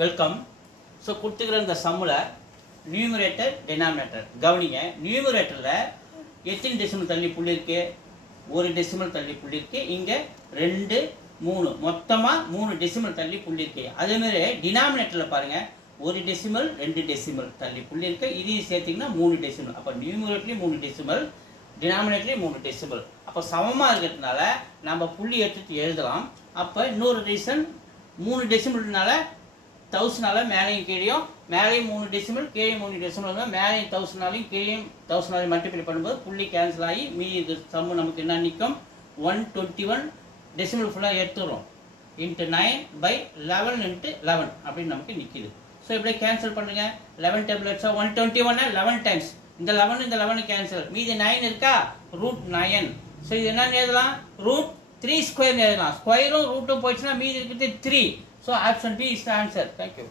Welcome. So கொடுத்துக்கிற இந்த சம்மில் numerator denominator கவனிங்க. நியூமரேட்டரில் எத்தனை டெசிமல் தள்ளி புள்ளி இருக்கு? ஒரு டெசிமல் தள்ளி புள்ளி இருக்கு. இங்கே 2 3 மொத்தமாக 3 டெசிமல் தள்ளி புள்ளி இருக்கு. அதேமாதிரி டினாமினேட்டரில் பாருங்கள், ஒரு டெசிமல் 2 டெசிமல் தள்ளி புள்ளி இருக்கு. இதையும் சேர்த்திங்கன்னா 3 டெசிமல். அப்போ நியூமரேட்டர்லேயும் 3 டெசிமல், டினாமினேட்டர்லேயும் 3 டெசிமல். அப்போ சமமாக இருக்கிறதுனால நம்ம புள்ளி எடுத்துட்டு எழுதலாம். அப்போ இன்னொரு ரீசன், 3 டெசிமல்னால 1000 மேலேயும் கீழேயும், மேலேயும் 3 டெசிமல் கீழே 3 டெசிமல், மேலேயும் 1000 கீழேயும் 1000 மல்டிப்ளை பண்ணும்போது புள்ளி கேன்சல் ஆகி மீதி இருக்கிற சம்மு நமக்கு என்ன நிற்கும்? 121 டெசிமல் ஃபுல்லாக எடுத்துடுறோம். இன்ட்டு 9/11 × 11 அப்படின்னு நமக்கு நிற்கிது. ஸோ இப்படியே கேன்சல் பண்ணுங்க. 11 டேபிள் அடிச்சா 121 11 டைம்ஸ். இந்த 11 இந்த 11 கேன்சல், மீதி 9 இருக்கா? √9. ஸோ இது என்ன எழுதலாம்? √3² எழுதலாம். ஸ்கொயரும் ரூட்டும் போயிடுச்சுன்னா மீதி இருக்கிறது 3. So option B is the answer. Thank you.